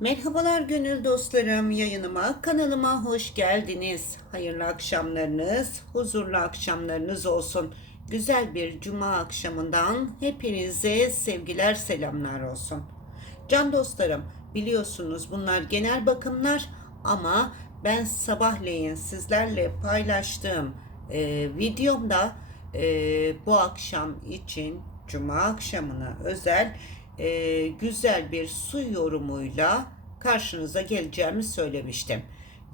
Merhabalar gönül dostlarım yayınıma kanalıma hoş geldiniz. Hayırlı akşamlarınız, huzurlu akşamlarınız olsun. Güzel bir cuma akşamından hepinize sevgiler selamlar olsun. Can dostlarım biliyorsunuz bunlar genel bakımlar ama ben sabahleyin sizlerle paylaştığım e, videomda e, bu akşam için cuma akşamına özel e, güzel bir su yorumuyla karşınıza geleceğimi söylemiştim.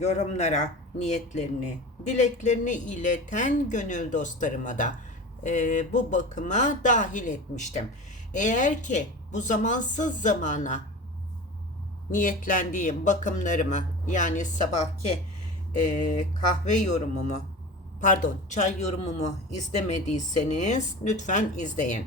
Yorumlara niyetlerini, dileklerini ileten gönül dostlarıma da e, bu bakıma dahil etmiştim. Eğer ki bu zamansız zamana niyetlendiğim bakımlarımı yani sabahki e, kahve yorumumu pardon çay yorumumu izlemediyseniz lütfen izleyin.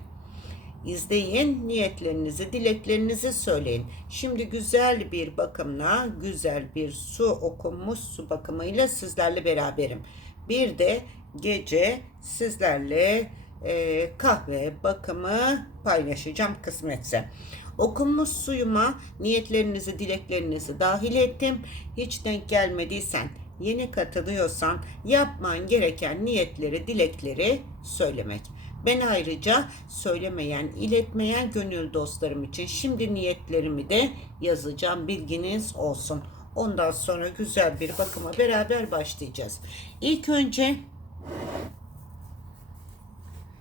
İzleyin, niyetlerinizi, dileklerinizi söyleyin. Şimdi güzel bir bakımla, güzel bir su okunmuş su bakımıyla sizlerle beraberim. Bir de gece sizlerle e, kahve bakımı paylaşacağım kısmetse. Okunmuş suyuma niyetlerinizi, dileklerinizi dahil ettim. Hiç denk gelmediysen, yeni katılıyorsan yapman gereken niyetleri, dilekleri söylemek. Ben ayrıca söylemeyen, iletmeyen gönül dostlarım için şimdi niyetlerimi de yazacağım. Bilginiz olsun. Ondan sonra güzel bir bakıma beraber başlayacağız. İlk önce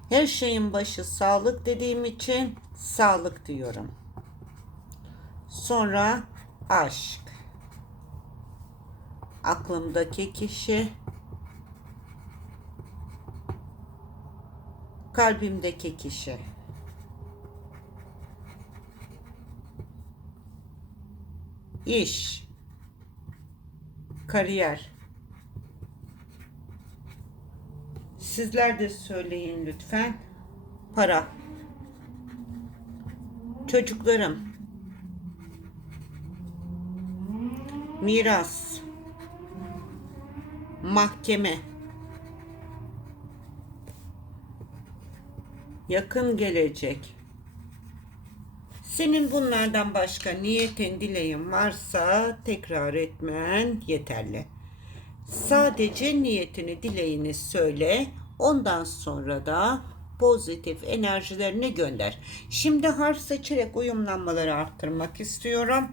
her şeyin başı sağlık dediğim için sağlık diyorum. Sonra aşk. Aklımdaki kişi kalbimdeki kişi. İş, kariyer. Sizler de söyleyin lütfen. Para. Çocuklarım. Miras. Mahkeme. Yakın gelecek. Senin bunlardan başka niyetin, dileğin varsa tekrar etmen yeterli. Sadece niyetini, dileğini söyle. Ondan sonra da pozitif enerjilerini gönder. Şimdi harf seçerek uyumlanmaları arttırmak istiyorum.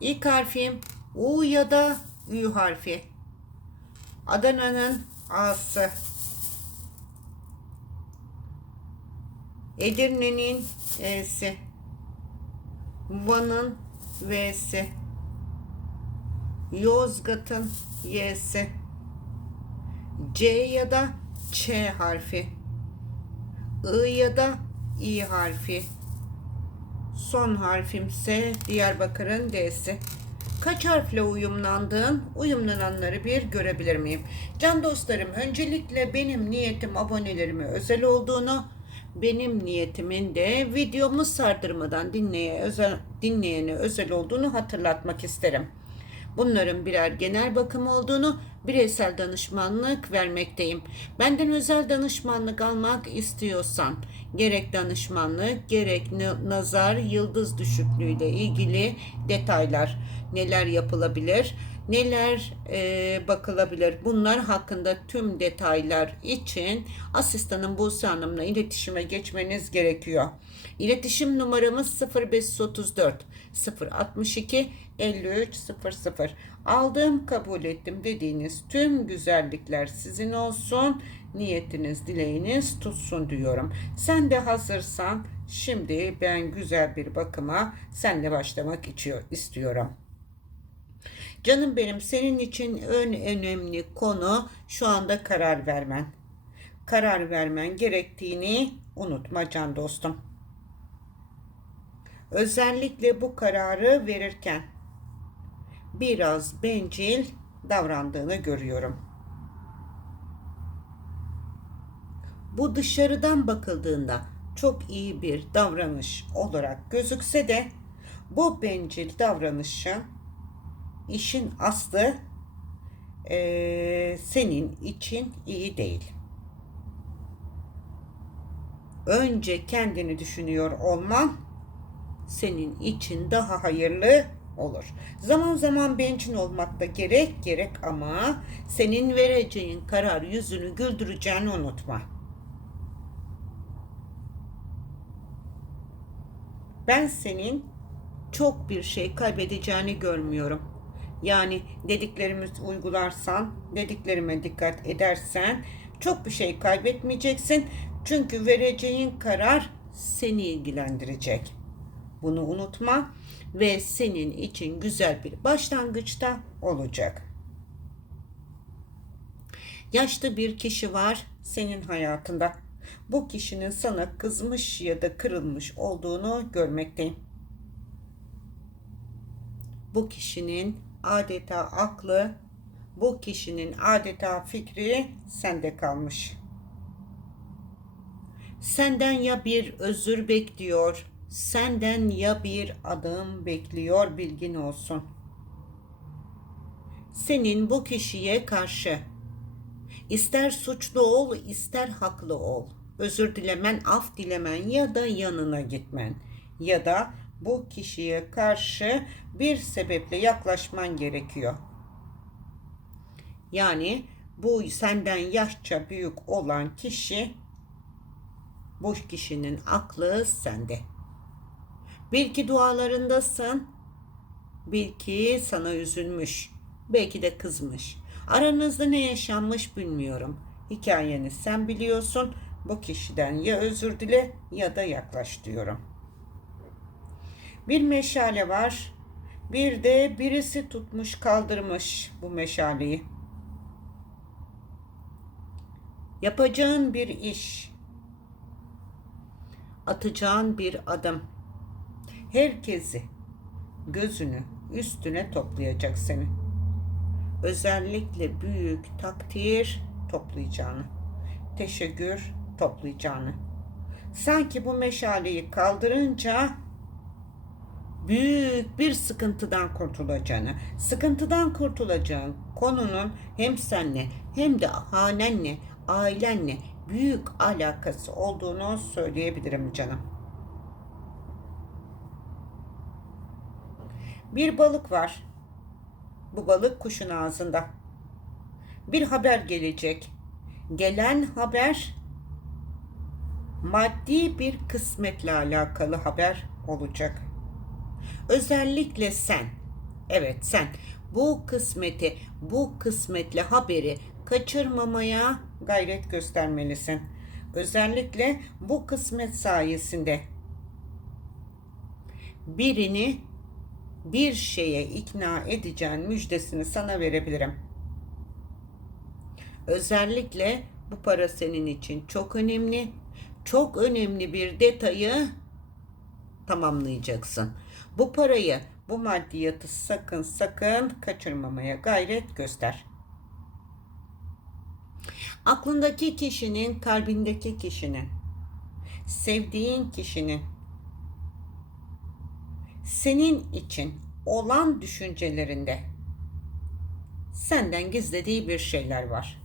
İlk harfim U ya da Ü harfi. Adana'nın A'sı. Edirne'nin E'si. Van'ın V'si. Yozgat'ın Y'si. C ya da Ç harfi. I ya da İ harfi. Son harfimse Diyarbakır'ın D'si kaç harfle uyumlandığın, uyumlananları bir görebilir miyim? Can dostlarım, öncelikle benim niyetim abonelerime özel olduğunu, benim niyetimin de videomu sardırmadan dinleye özel, dinleyene özel olduğunu hatırlatmak isterim. Bunların birer genel bakım olduğunu, bireysel danışmanlık vermekteyim. Benden özel danışmanlık almak istiyorsan, gerek danışmanlık, gerek nazar, yıldız düşüklüğüyle ilgili detaylar, neler yapılabilir, neler e, bakılabilir bunlar hakkında tüm detaylar için asistanım Buse Hanım'la iletişime geçmeniz gerekiyor. İletişim numaramız 0534 062 53 00. Aldım kabul ettim dediğiniz tüm güzellikler sizin olsun. Niyetiniz, dileğiniz tutsun diyorum. Sen de hazırsan şimdi ben güzel bir bakıma senle başlamak istiyorum. Canım benim senin için en önemli konu şu anda karar vermen. Karar vermen gerektiğini unutma can dostum. Özellikle bu kararı verirken biraz bencil davrandığını görüyorum. Bu dışarıdan bakıldığında çok iyi bir davranış olarak gözükse de bu bencil davranışın işin aslı e, senin için iyi değil. önce kendini düşünüyor olman senin için daha hayırlı olur. Zaman zaman bencil olmak da gerek gerek ama senin vereceğin karar yüzünü güldüreceğini unutma. Ben senin çok bir şey kaybedeceğini görmüyorum. Yani dediklerimi uygularsan, dediklerime dikkat edersen çok bir şey kaybetmeyeceksin. Çünkü vereceğin karar seni ilgilendirecek. Bunu unutma ve senin için güzel bir başlangıçta olacak. Yaşlı bir kişi var senin hayatında. Bu kişinin sana kızmış ya da kırılmış olduğunu görmekteyim. Bu kişinin adeta aklı, bu kişinin adeta fikri sende kalmış. Senden ya bir özür bekliyor, senden ya bir adım bekliyor bilgin olsun. Senin bu kişiye karşı ister suçlu ol, ister haklı ol. Özür dilemen, af dilemen ya da yanına gitmen ya da bu kişiye karşı bir sebeple yaklaşman gerekiyor. Yani bu senden yaşça büyük olan kişi bu kişinin aklı sende. Bil ki dualarındasın. Bil ki sana üzülmüş. Belki de kızmış. Aranızda ne yaşanmış bilmiyorum. Hikayeni sen biliyorsun. Bu kişiden ya özür dile ya da yaklaş diyorum. Bir meşale var. Bir de birisi tutmuş kaldırmış bu meşaleyi. Yapacağın bir iş, atacağın bir adım, herkesi gözünü üstüne toplayacak seni. Özellikle büyük takdir toplayacağını, teşekkür toplayacağını. Sanki bu meşaleyi kaldırınca büyük bir sıkıntıdan kurtulacağını, sıkıntıdan kurtulacağın konunun hem seninle hem de hanenle, ailenle büyük alakası olduğunu söyleyebilirim canım. Bir balık var. Bu balık kuşun ağzında. Bir haber gelecek. Gelen haber maddi bir kısmetle alakalı haber olacak. Özellikle sen, evet sen bu kısmeti, bu kısmetle haberi kaçırmamaya gayret göstermelisin. Özellikle bu kısmet sayesinde birini bir şeye ikna edeceğin müjdesini sana verebilirim. Özellikle bu para senin için çok önemli. Çok önemli bir detayı tamamlayacaksın. Bu parayı, bu maddiyatı sakın sakın kaçırmamaya gayret göster. Aklındaki kişinin, kalbindeki kişinin, sevdiğin kişinin senin için olan düşüncelerinde senden gizlediği bir şeyler var.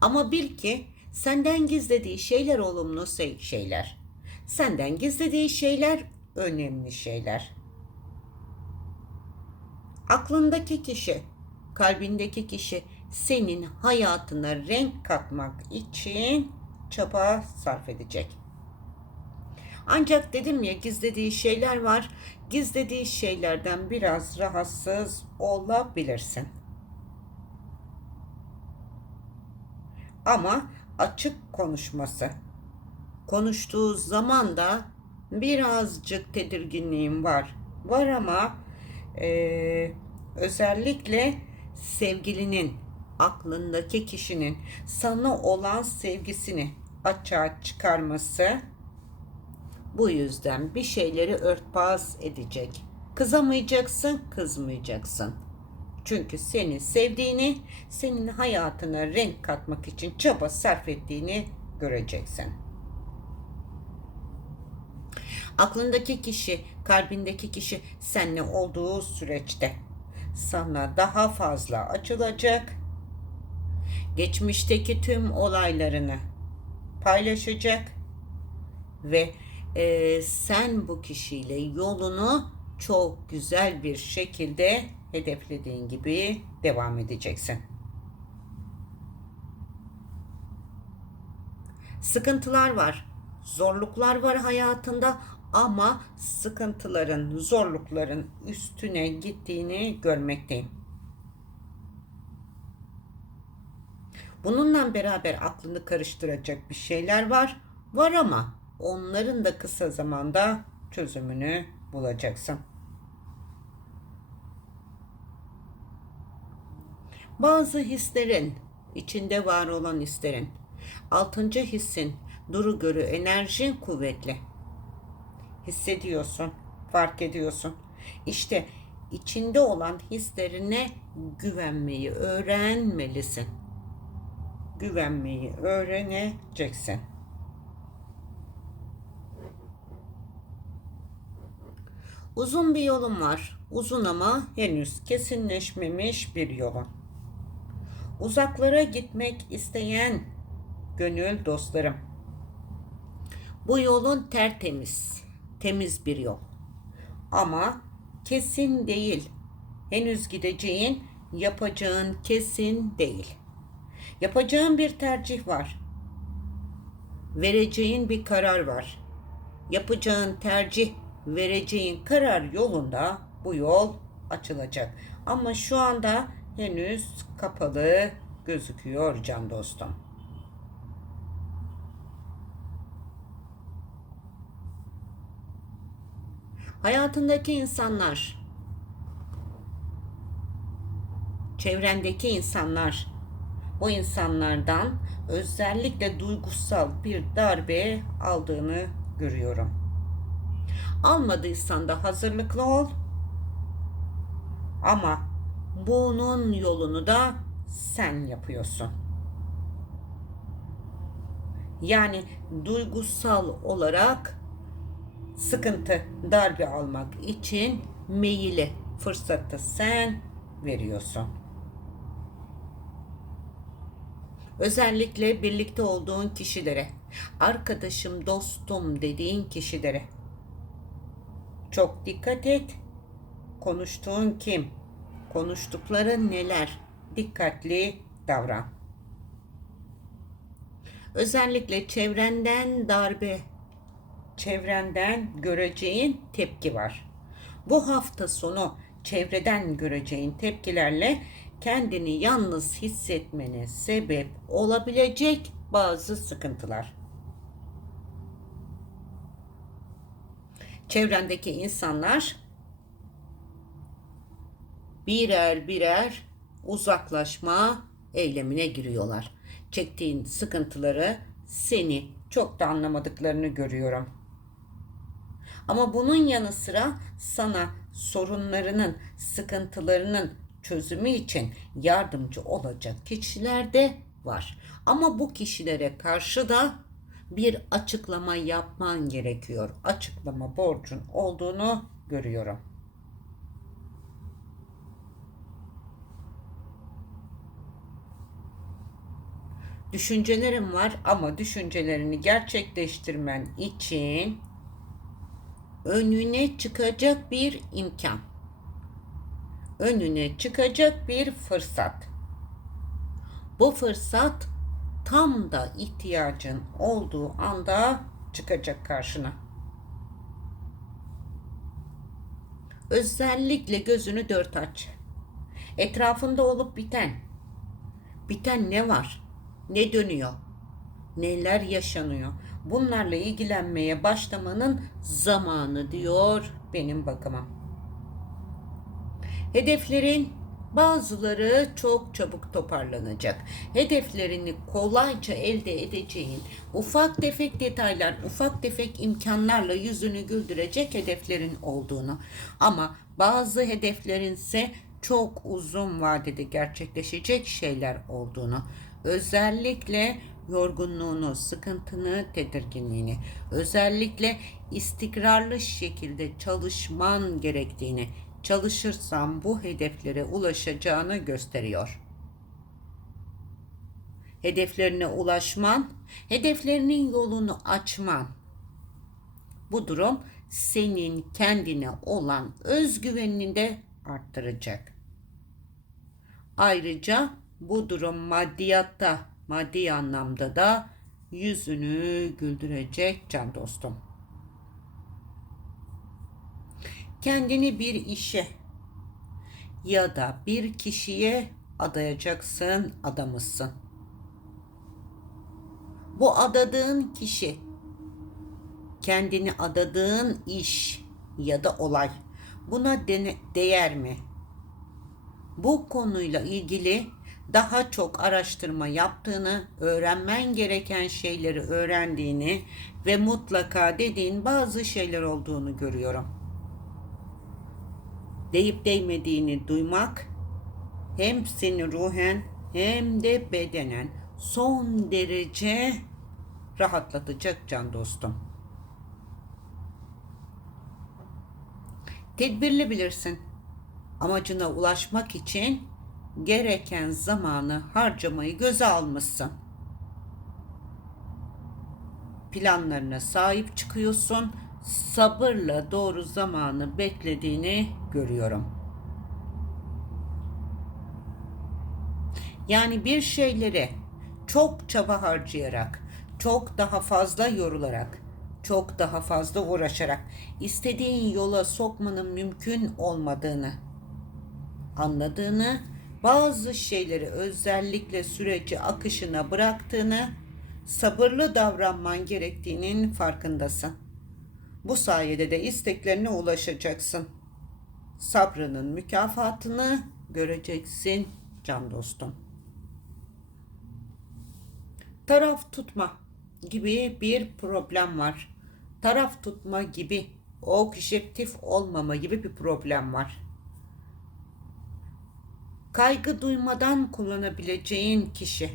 Ama bil ki senden gizlediği şeyler olumlu şeyler. Senden gizlediği şeyler önemli şeyler. Aklındaki kişi, kalbindeki kişi senin hayatına renk katmak için çaba sarf edecek. Ancak dedim ya gizlediği şeyler var. Gizlediği şeylerden biraz rahatsız olabilirsin. Ama açık konuşması. Konuştuğu zaman da birazcık tedirginliğim var. Var ama e, özellikle sevgilinin, aklındaki kişinin sana olan sevgisini açığa çıkarması bu yüzden bir şeyleri örtbas edecek. Kızamayacaksın, kızmayacaksın. Çünkü seni sevdiğini, senin hayatına renk katmak için çaba sarf ettiğini göreceksin. Aklındaki kişi, kalbindeki kişi seninle olduğu süreçte sana daha fazla açılacak. Geçmişteki tüm olaylarını paylaşacak ve e, sen bu kişiyle yolunu çok güzel bir şekilde hedeflediğin gibi devam edeceksin. Sıkıntılar var, zorluklar var hayatında ama sıkıntıların, zorlukların üstüne gittiğini görmekteyim. Bununla beraber aklını karıştıracak bir şeyler var. Var ama onların da kısa zamanda çözümünü bulacaksın. Bazı hislerin, içinde var olan hislerin, altıncı hissin, duru görü enerjin kuvvetli. Hissediyorsun, fark ediyorsun. İşte içinde olan hislerine güvenmeyi öğrenmelisin. Güvenmeyi öğreneceksin. Uzun bir yolun var. Uzun ama henüz kesinleşmemiş bir yolun. Uzaklara gitmek isteyen gönül dostlarım. Bu yolun tertemiz, temiz bir yol. Ama kesin değil. Henüz gideceğin, yapacağın kesin değil. Yapacağın bir tercih var. Vereceğin bir karar var. Yapacağın tercih, vereceğin karar yolunda bu yol açılacak. Ama şu anda henüz kapalı gözüküyor can dostum. Hayatındaki insanlar, çevrendeki insanlar, bu insanlardan özellikle duygusal bir darbe aldığını görüyorum. Almadıysan da hazırlıklı ol. Ama bunun yolunu da sen yapıyorsun. Yani duygusal olarak sıkıntı, darbe almak için meyili, fırsatı sen veriyorsun. Özellikle birlikte olduğun kişilere, arkadaşım, dostum dediğin kişilere çok dikkat et. Konuştuğun kim? Konuştukları neler? Dikkatli davran. Özellikle çevrenden darbe, çevrenden göreceğin tepki var. Bu hafta sonu çevreden göreceğin tepkilerle kendini yalnız hissetmene sebep olabilecek bazı sıkıntılar. Çevrendeki insanlar birer birer uzaklaşma eylemine giriyorlar. Çektiğin sıkıntıları seni çok da anlamadıklarını görüyorum. Ama bunun yanı sıra sana sorunlarının, sıkıntılarının çözümü için yardımcı olacak kişiler de var. Ama bu kişilere karşı da bir açıklama yapman gerekiyor. Açıklama borcun olduğunu görüyorum. Düşüncelerim var ama düşüncelerini gerçekleştirmen için önüne çıkacak bir imkan. Önüne çıkacak bir fırsat. Bu fırsat tam da ihtiyacın olduğu anda çıkacak karşına. Özellikle gözünü dört aç. Etrafında olup biten, biten ne var? Ne dönüyor? Neler yaşanıyor? Bunlarla ilgilenmeye başlamanın zamanı diyor benim bakımım. Hedeflerin Bazıları çok çabuk toparlanacak. Hedeflerini kolayca elde edeceğin ufak tefek detaylar, ufak tefek imkanlarla yüzünü güldürecek hedeflerin olduğunu. Ama bazı hedeflerin ise çok uzun vadede gerçekleşecek şeyler olduğunu. Özellikle yorgunluğunu, sıkıntını, tedirginliğini, özellikle istikrarlı şekilde çalışman gerektiğini, çalışırsam bu hedeflere ulaşacağını gösteriyor. hedeflerine ulaşman, hedeflerinin yolunu açman. Bu durum senin kendine olan özgüvenini de arttıracak. Ayrıca bu durum maddiyatta, maddi anlamda da yüzünü güldürecek can dostum. Kendini bir işe ya da bir kişiye adayacaksın, adamısın. Bu adadığın kişi, kendini adadığın iş ya da olay buna de- değer mi? Bu konuyla ilgili daha çok araştırma yaptığını, öğrenmen gereken şeyleri öğrendiğini ve mutlaka dediğin bazı şeyler olduğunu görüyorum. Deyip değmediğini duymak hem seni ruhen hem de bedenen son derece rahatlatacak can dostum. Tedbirli bilirsin. Amacına ulaşmak için gereken zamanı harcamayı göze almışsın. Planlarına sahip çıkıyorsun. Sabırla doğru zamanı beklediğini görüyorum. Yani bir şeylere çok çaba harcayarak, çok daha fazla yorularak, çok daha fazla uğraşarak istediğin yola sokmanın mümkün olmadığını anladığını, bazı şeyleri özellikle süreci akışına bıraktığını, sabırlı davranman gerektiğinin farkındasın. Bu sayede de isteklerine ulaşacaksın. Sabrının mükafatını göreceksin can dostum. Taraf tutma gibi bir problem var. Taraf tutma gibi, objektif olmama gibi bir problem var kaygı duymadan kullanabileceğin kişi.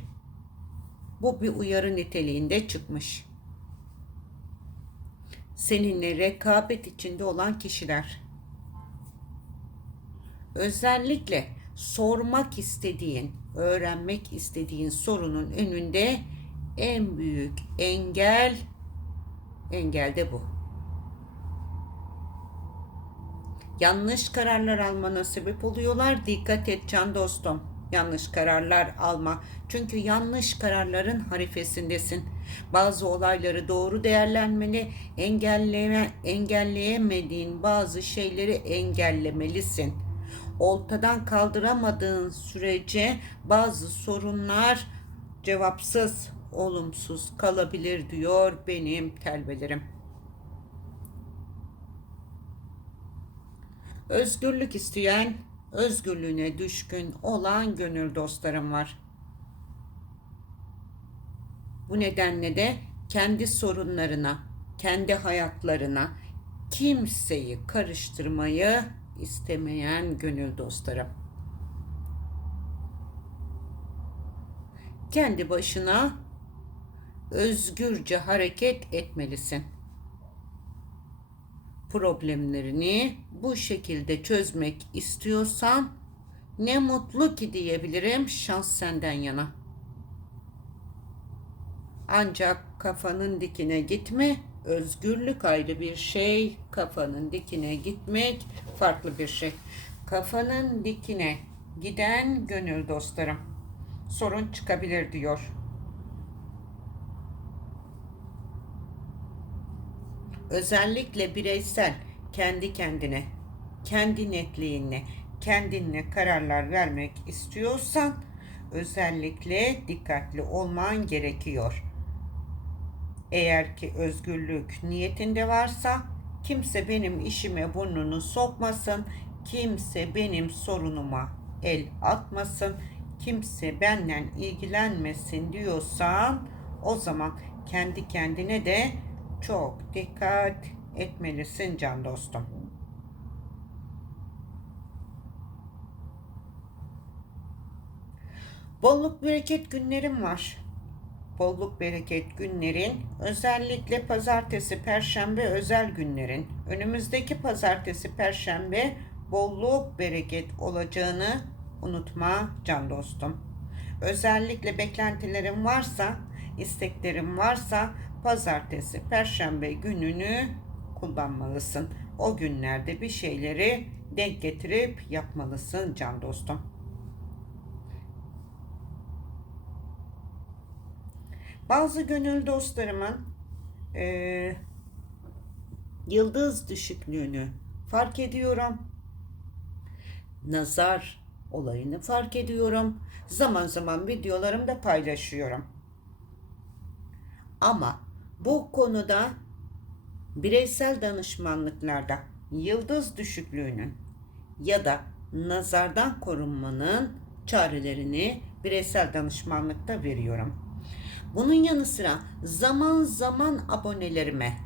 Bu bir uyarı niteliğinde çıkmış. Seninle rekabet içinde olan kişiler. Özellikle sormak istediğin, öğrenmek istediğin sorunun önünde en büyük engel engel de bu. yanlış kararlar almana sebep oluyorlar. Dikkat et can dostum. Yanlış kararlar alma. Çünkü yanlış kararların harifesindesin. Bazı olayları doğru değerlenmeli, engelleme, engelleyemediğin bazı şeyleri engellemelisin. Oltadan kaldıramadığın sürece bazı sorunlar cevapsız, olumsuz kalabilir diyor benim telbelerim. Özgürlük isteyen, özgürlüğüne düşkün olan gönül dostlarım var. Bu nedenle de kendi sorunlarına, kendi hayatlarına kimseyi karıştırmayı istemeyen gönül dostlarım. Kendi başına özgürce hareket etmelisin problemlerini bu şekilde çözmek istiyorsan ne mutlu ki diyebilirim şans senden yana. Ancak kafanın dikine gitme, özgürlük ayrı bir şey, kafanın dikine gitmek farklı bir şey. Kafanın dikine giden gönül dostlarım sorun çıkabilir diyor. Özellikle bireysel kendi kendine, kendi netliğine, kendinle kararlar vermek istiyorsan özellikle dikkatli olman gerekiyor. Eğer ki özgürlük niyetinde varsa kimse benim işime burnunu sokmasın, kimse benim sorunuma el atmasın, kimse benden ilgilenmesin diyorsan o zaman kendi kendine de çok dikkat etmelisin can dostum. Bolluk bereket günlerim var. Bolluk bereket günlerin özellikle pazartesi, perşembe özel günlerin önümüzdeki pazartesi, perşembe bolluk bereket olacağını unutma can dostum. özellikle beklentilerin varsa, isteklerin varsa pazartesi, perşembe gününü kullanmalısın. O günlerde bir şeyleri denk getirip yapmalısın can dostum. Bazı gönül dostlarımın eee, yıldız düşüklüğünü fark ediyorum. Nazar olayını fark ediyorum. Zaman zaman videolarımda paylaşıyorum. Ama bu konuda bireysel danışmanlıklarda yıldız düşüklüğünün ya da nazardan korunmanın çarelerini bireysel danışmanlıkta veriyorum. Bunun yanı sıra zaman zaman abonelerime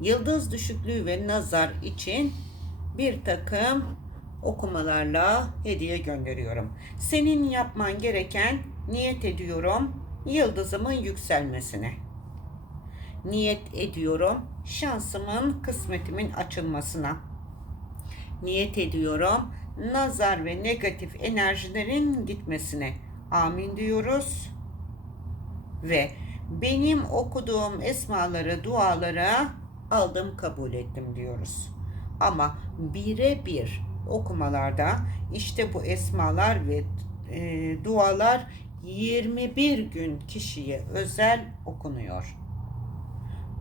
yıldız düşüklüğü ve nazar için bir takım okumalarla hediye gönderiyorum. Senin yapman gereken niyet ediyorum yıldızımın yükselmesine. Niyet ediyorum şansımın, kısmetimin açılmasına. Niyet ediyorum nazar ve negatif enerjilerin gitmesine. Amin diyoruz. Ve benim okuduğum esmaları, dualara aldım, kabul ettim diyoruz. Ama birebir okumalarda işte bu esmalar ve e, dualar 21 gün kişiye özel okunuyor.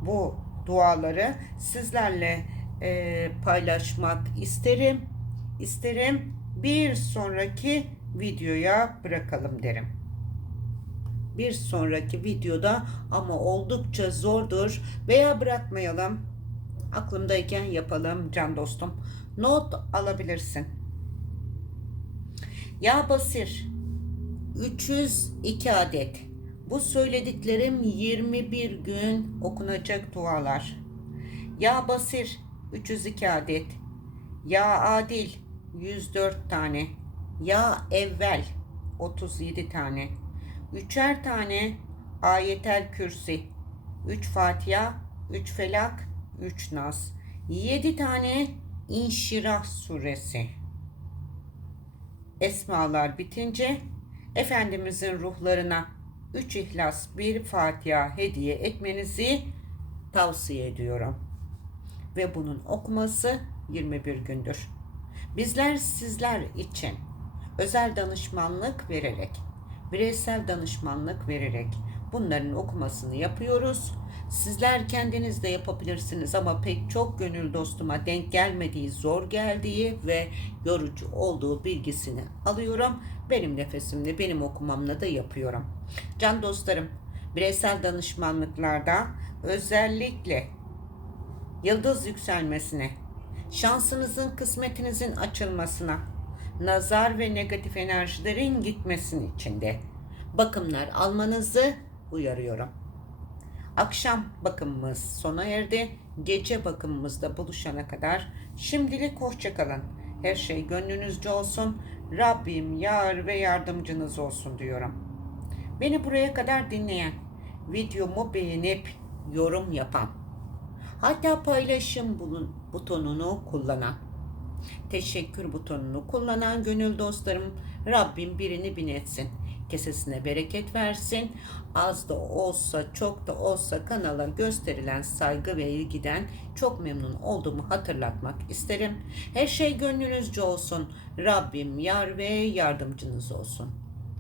Bu duaları sizlerle e, paylaşmak isterim. İsterim bir sonraki videoya bırakalım derim. Bir sonraki videoda ama oldukça zordur veya bırakmayalım. Aklımdayken yapalım can dostum. Not alabilirsin. Ya Basir 302 adet. Bu söylediklerim 21 gün okunacak dualar. Ya Basir 302 adet. Ya Adil 104 tane. Ya Evvel 37 tane. Üçer tane Ayetel Kürsi. 3 Fatiha, 3 Felak, 3 Nas. 7 tane İnşirah suresi. Esmalar bitince Efendimizin ruhlarına 3 İhlas, 1 Fatiha hediye etmenizi tavsiye ediyorum. Ve bunun okuması 21 gündür. Bizler sizler için özel danışmanlık vererek, bireysel danışmanlık vererek bunların okumasını yapıyoruz. Sizler kendiniz de yapabilirsiniz ama pek çok gönül dostuma denk gelmediği, zor geldiği ve yorucu olduğu bilgisini alıyorum. Benim nefesimle, benim okumamla da yapıyorum. Can dostlarım, bireysel danışmanlıklarda özellikle yıldız yükselmesine, şansınızın, kısmetinizin açılmasına, nazar ve negatif enerjilerin gitmesinin içinde bakımlar almanızı uyarıyorum. Akşam bakımımız sona erdi. Gece bakımımızda buluşana kadar şimdilik hoşçakalın. Her şey gönlünüzce olsun. Rabbim yar ve yardımcınız olsun diyorum. Beni buraya kadar dinleyen, videomu beğenip yorum yapan, hatta paylaşım butonunu kullanan, teşekkür butonunu kullanan gönül dostlarım Rabbim birini bin etsin. Kesesine bereket versin. Az da olsa çok da olsa kanala gösterilen saygı ve ilgiden çok memnun olduğumu hatırlatmak isterim. Her şey gönlünüzce olsun. Rabbim yar ve yardımcınız olsun.